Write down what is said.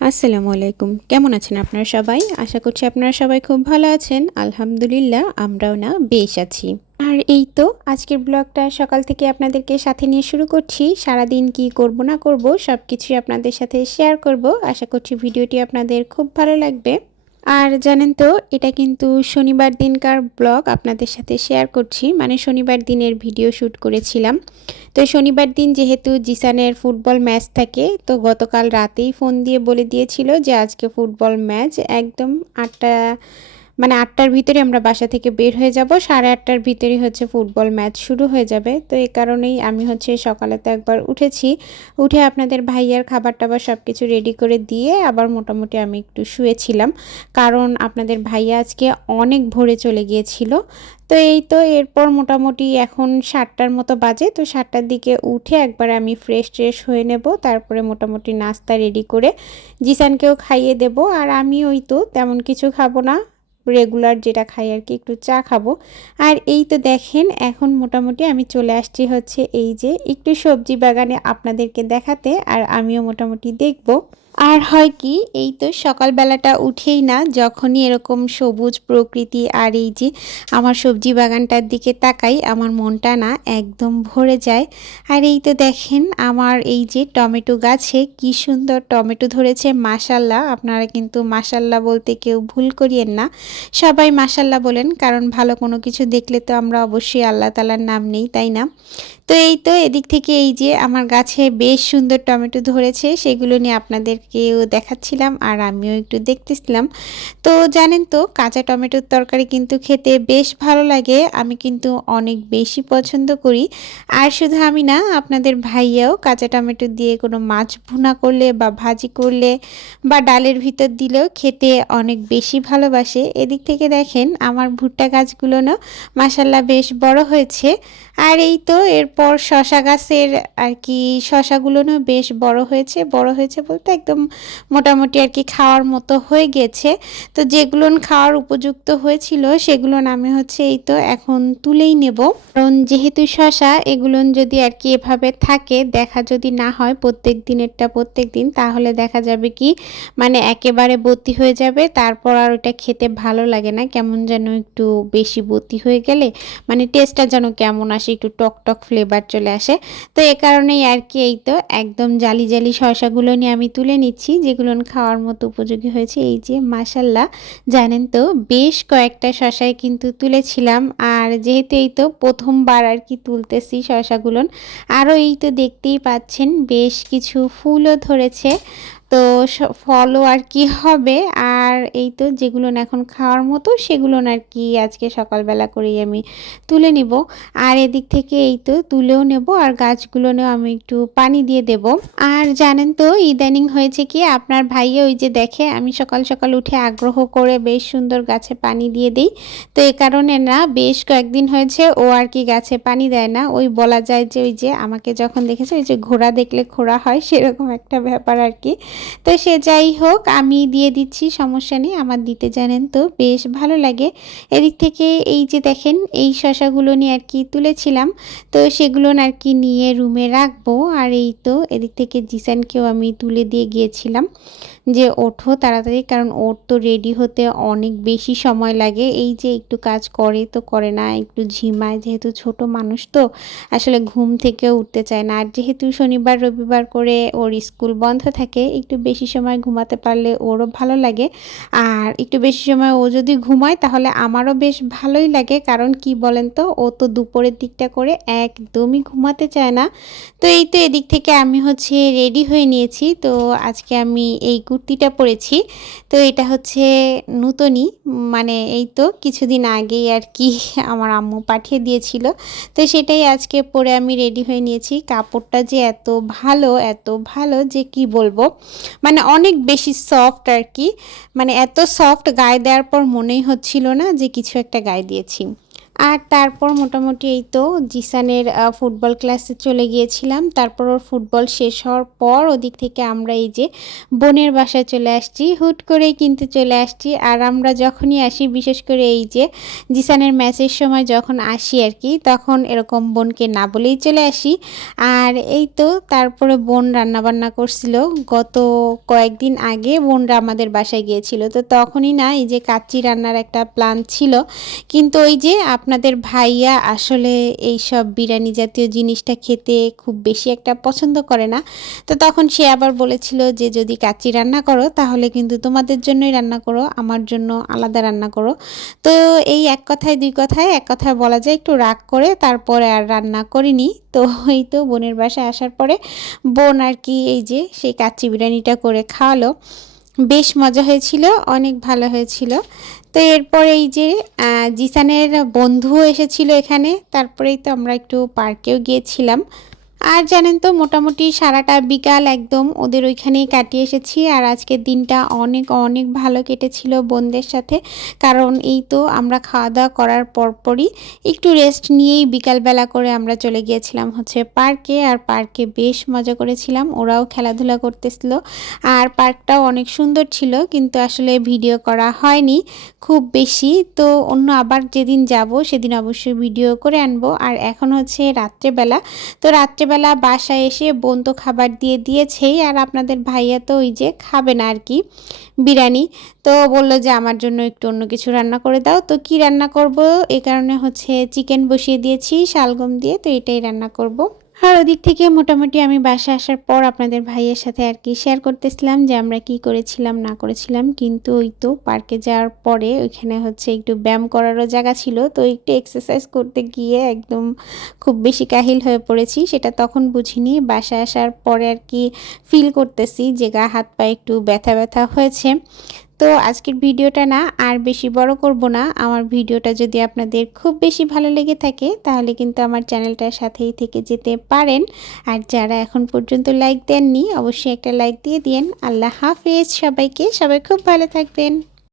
আসসালামু আলাইকুম। কেমন আছেন আপনারা সবাই? আশা করছি আপনারা সবাই খুব ভালো আছেন। আলহামদুলিল্লাহ, আমরাও না বেশ আছি। আর এই তো, আজকের ব্লগটা সকাল থেকে আপনাদেরকে সাথে নিয়ে শুরু করছি। সারাদিন কি করব না করব সব কিছুই আপনাদের সাথে শেয়ার করব। আশা করছি ভিডিওটি আপনাদের খুব ভালো লাগবে। আর জানেন তো, এটা কিন্তু শনিবার দিনকার ব্লগ আপনাদের সাথে শেয়ার করছি। মানে শনিবার দিনের ভিডিও শ্যুট করেছিলাম। তো শনিবার দিন যেহেতু জিসানের ফুটবল ম্যাচ থাকে, তো গতকাল রাতেই ফোন দিয়ে বলে দিয়েছিল যে আজকে ফুটবল ম্যাচ। একদম আটটা মানে আটটার ভিতরে আমরা বাসা থেকে বের হয়ে যাব। সাড়ে আটটার ভিতরে হচ্ছে ফুটবল ম্যাচ শুরু হয়ে যাবে। তো এই কারণেই আমি হচ্ছে সকালে তো একবার উঠেছি। উঠে আপনাদের ভাইয়ার খাবার টাবার সব কিছু রেডি করে দিয়ে আবার মোটামুটি আমি একটু শুয়েছিলাম। কারণ আপনাদের ভাইয়া আজকে অনেক ভোরে চলে গিয়েছিল। তো এই তো এরপর মোটামুটি এখন সাতটার মতো বাজে। তো সাতটার দিকে উঠে একবার আমি ফ্রেশ ট্রেশ হয়ে নেব। তারপরে মোটামুটি নাস্তা রেডি করে জিসানকেও খাইয়ে দেব। আর আমি ওই তো তেমন কিছু খাব না। রেগুলার যেটা খাই আর কি, একটু চা খাব। আর এই তো দেখেন, এখন মোটামুটি আমি চলে আসছি হচ্ছে এই যে একটু সবজি বাগানে আপনাদেরকে দেখাতে, আর আমিও মোটামুটি দেখব। আর হয় কি, এই তো সকালবেলাটা উঠেই না, যখনই এরকম সবুজ প্রকৃতি আর এই যে আমার সবজি বাগানটার দিকে তাকাই, আমার মনটা না একদম ভরে যায়। আর এই তো দেখেন আমার এই যে টমেটো গাছে কি সুন্দর টমেটো ধরেছে মাসাল্লাহ আপনারা কিন্তু মাসাল্লাহ বলতে কেউ ভুল করিয়েন না। সবাই মাসাল্লাহ বলেন, কারণ ভালো কোনো কিছু দেখলে তো আমরা অবশ্যই আল্লাহ তালার নাম নেই, তাই না? তো এই তো এদিক থেকে এই যে আমার গাছে বেশ সুন্দর টমেটো ধরেছে, সেগুলো নিয়ে আপনাদেরকেও দেখাচ্ছিলাম আর আমিও একটু দেখতেছিলাম। তো জানেন তো, কাঁচা টমেটোর তরকারি কিন্তু খেতে বেশ ভালো লাগে, আমি কিন্তু অনেক বেশি পছন্দ করি। আর শুধু আমি না, আপনাদের ভাইয়াও কাঁচা টমেটো দিয়ে কোনো মাছ ভুনা করলে বা ভাজি করলে বা ডালের ভিতর দিলেও খেতে অনেক বেশি ভালোবাসে। এদিক থেকে দেখেন, আমার ভুট্টা গাছগুলো না মাসাল্লাহ বেশ বড় হয়েছে। আর এই তো এরপর শশা গাছের আর কি শশাগুলোও বেশ বড় হয়েছে বড় হয়েছে বলতে একদম মোটামুটি আর কি খাওয়ার মতো হয়ে গেছে। তো যেগুলো খাওয়ার উপযুক্ত হয়েছিল সেগুলো আমি হচ্ছে এই তো এখন তুলেই নেব। কারণ যেহেতু শশা, এগুলো যদি আর কি এভাবে থাকে, দেখা যদি না হয় প্রত্যেক দিনেরটা প্রত্যেক দিন, তাহলে দেখা যাবে কি মানে একেবারে বতি হয়ে যাবে, তারপর আর ওটা খেতে ভালো লাগে না। কেমন যেন একটু বেশি বতি হয়ে গেলে মানে টেস্টটা যেন কেমন আসে, একটু টক টক ফ্লেভার চলে আসে। তো এ কারণেই আর কি এই তো একদম জালি জালি শশাগুলো নিয়ে আমি তুলে নিচ্ছি, যেগুলো খাওয়ার মতো উপযোগী হয়েছে। এই যে মাসাল্লাহ জানেন তো বেশ কয়েকটা শশায় কিন্তু তুলেছিলাম। আর যেহেতু এই তো প্রথমবার আর কি তুলতেছি শশাগুলো আরও এই তো দেখতেই পাচ্ছেন বেশ কিছু ফুলও ধরেছে। তো ফলও আর কি হবে। আর এই তো যেগুলো না এখন খাওয়ার মতো সেগুলো না আর কি আজকে সকালবেলা করেই আমি তুলে নিব। আর এদিক থেকে এই তো তুলেও নেব আর গাছগুলোনেও আমি একটু পানি দিয়ে দেব। আর জানেন তো, ইদানিং হয়েছে কি, আপনার ভাইয়ে ওই যে দেখে, আমি সকাল সকাল উঠে আগ্রহ করে বেশ সুন্দর গাছে পানি দিয়ে দিই। তো এ কারণে না, বেশ কয়েকদিন হয়েছে ও আর কি গাছে পানি দেয় না। ওই বলা যায় যে ওই যে আমাকে যখন দেখেছে, ওই যে ঘোড়া দেখলে ঘোড়া হয়, সেরকম একটা ব্যাপার আর কি। তো সে যাই হোক, আমি দিয়ে দিচ্ছি, সমস্যা নেই, আমার দিতে জানেন তো, বেশ ভালো লাগে। এদিক থেকে এই যে দেখেন, এই শশাগুলো নিয়ে আর কি তুলেছিলাম। তো সেগুলো আর কি নিয়ে রুমে রাখব। আর এই তো এদিক থেকে জিসানকেও আমি তুলে দিয়ে গিয়েছিলাম যে ওঠো তাড়াতাড়ি, কারণ ওর তো রেডি হতে অনেক বেশি সময় লাগে। এই যে একটু কাজ করে তো করে না, একটু ঝিমায়, যেহেতু ছোট মানুষ তো, আসলে ঘুম থেকে উঠতে চায় না। আর যেহেতু শনিবার, রবিবার করে ওর স্কুল বন্ধ থাকে, একটু বেশি সময় ঘুমাতে পারলে ওরও ভালো লাগে। আর একটু বেশি সময় ও যদি ঘুমায়, তাহলে আমারও বেশ ভালোই লাগে। কারণ কি বলেন তো, ও তো দুপুরের দিকটা করে একদমই ঘুমাতে চায় না। তো এই তো এদিক থেকে আমি হচ্ছে রেডি হয়ে নিয়েছি। তো আজকে আমি এই কুর্তিটা পরেছি। তো এটা হচ্ছে নূতনই মানে এই তো কিছুদিন আগেই আর কি আমার আম্মু পাঠিয়ে দিয়েছিল। তো সেটাই আজকে পরে আমি রেডি হয়ে নিয়েছি। কাপড়টা যে এত ভালো এত ভালো যে কি বলব মানে অনেক বেশি সফট আর কি। মানে এত সফট গায়ে দেওয়ার পর মনেই হচ্ছিল না যে কিছু একটা গায়ে দিয়েছি। আর তারপর মোটামুটি এই তো জিসানের ফুটবল ক্লাসে চলে গিয়েছিলাম। তারপর ওর ফুটবল শেষ হওয়ার পর ওদিক থেকে আমরা এই যে বোনের বাসায় চলে আসছি। হুট করেই কিন্তু চলে আসছি আর আমরা যখনই আসি, বিশেষ করে এই যে জিসানের ম্যাচের সময় যখন আসি আর কি, তখন এরকম বোনকে না বলেই চলে আসি। আর এই তো তারপরে বোন রান্নাবান্না করছিল। গত কয়েকদিন আগে বোনরা আমাদের বাসায় গিয়েছিল। তো তখনই না এই যে কাচ্চি রান্নার একটা প্ল্যান ছিল। কিন্তু ওই যে আপনাদের ভাইয়া আসলে এই সব বিরিয়ানি জাতীয় জিনিসটা খেতে খুব বেশি একটা পছন্দ করে না। তো তখন সে আবার বলেছিল যে, যদি কাচ্চি রান্না করো, তাহলে কিন্তু তোমাদের জন্যই রান্না করো, আমার জন্য আলাদা রান্না করো। তো এই এক কথায়, দুই কথায়, এক কথায় বলা যায়, একটু রাগ করে তারপরে আর রান্না করিনি। তো এই তো বোনের বাসায় আসার পরে বোন আর কি এই যে, সেই কাচ্চি বিরিয়ানিটা করে খাওয়ালো। বেশ মজা হয়েছিল, অনেক ভালো হয়েছিল। তো এরপর এই যে জিসানের বন্ধুও এসেছিল এখানে, তারপরেই তো আমরা একটু পার্কেও গিয়েছিলাম। আর জানেন তো, মোটামুটি সারাটা বিকাল একদম ওদের ওইখানেই কাটিয়ে এসেছি। আর আজকের দিনটা অনেক অনেক ভালো কেটেছিল বোনদের সাথে। কারণ এই তো আমরা খাওয়া দাওয়া করার পরপরই একটু রেস্ট নিয়েই বিকালবেলা করে আমরা চলে গিয়েছিলাম হচ্ছে পার্কে। আর পার্কে বেশ মজা করেছিলাম, ওরাও খেলাধুলা করতেছিল। আর পার্কটাও অনেক সুন্দর ছিল, কিন্তু আসলে ভিডিও করা হয়নি খুব বেশি। তো অন্য আবার যেদিন যাব, সেদিন অবশ্যই ভিডিও করে আনব। আর এখন হচ্ছে রাত্রেবেলা। তো রাত্রেবেলা বাসায় এসে বোন তো খাবার দিয়ে দিয়েছেই আর আপনাদের ভাইয়া তো ওই যে খাবে না আর কি বিরিয়ানি। তো বলল যে আমার জন্য একটু অন্য কিছু রান্না করে দাও। তো কি রান্না করব? এই কারণে হচ্ছে চিকেন বসিয়ে দিয়েছি, শালগম দিয়ে, তো এটাই রান্না করব। আর ওদিক থেকে মোটামুটি আমি বাসা আসার পর আপনাদের ভাইয়ের সাথে আর কি শেয়ার করতেছিলাম যে আমরা কি করেছিলাম, না করেছিলাম। কিন্তু ওই তো পার্কে যাওয়ার পরে ওইখানে হচ্ছে একটু ব্যায়াম করারও জায়গা ছিল। তো একটু এক্সারসাইজ করতে গিয়ে একদম খুব বেশি কাহিল হয়ে পড়েছি, সেটা তখন বুঝিনি। বাসায় আসার পরে আর কি ফিল করতেছি যে গা, হাত, পা একটু ব্যথা ব্যথা হয়েছে। তো আজকের ভিডিওটা না আর বেশি বড় করব না। আমার ভিডিওটা যদি আপনাদের খুব বেশি ভালো লেগে থাকে, তাহলে কিন্তু আমার চ্যানেলটার সাথেই থেকে যেতে পারেন। আর যারা এখন পর্যন্ত লাইক দেননি, অবশ্যই একটা লাইক দিয়ে দিন আল্লাহ হাফেজ সবাইকে। সবাই খুব ভালো থাকবেন।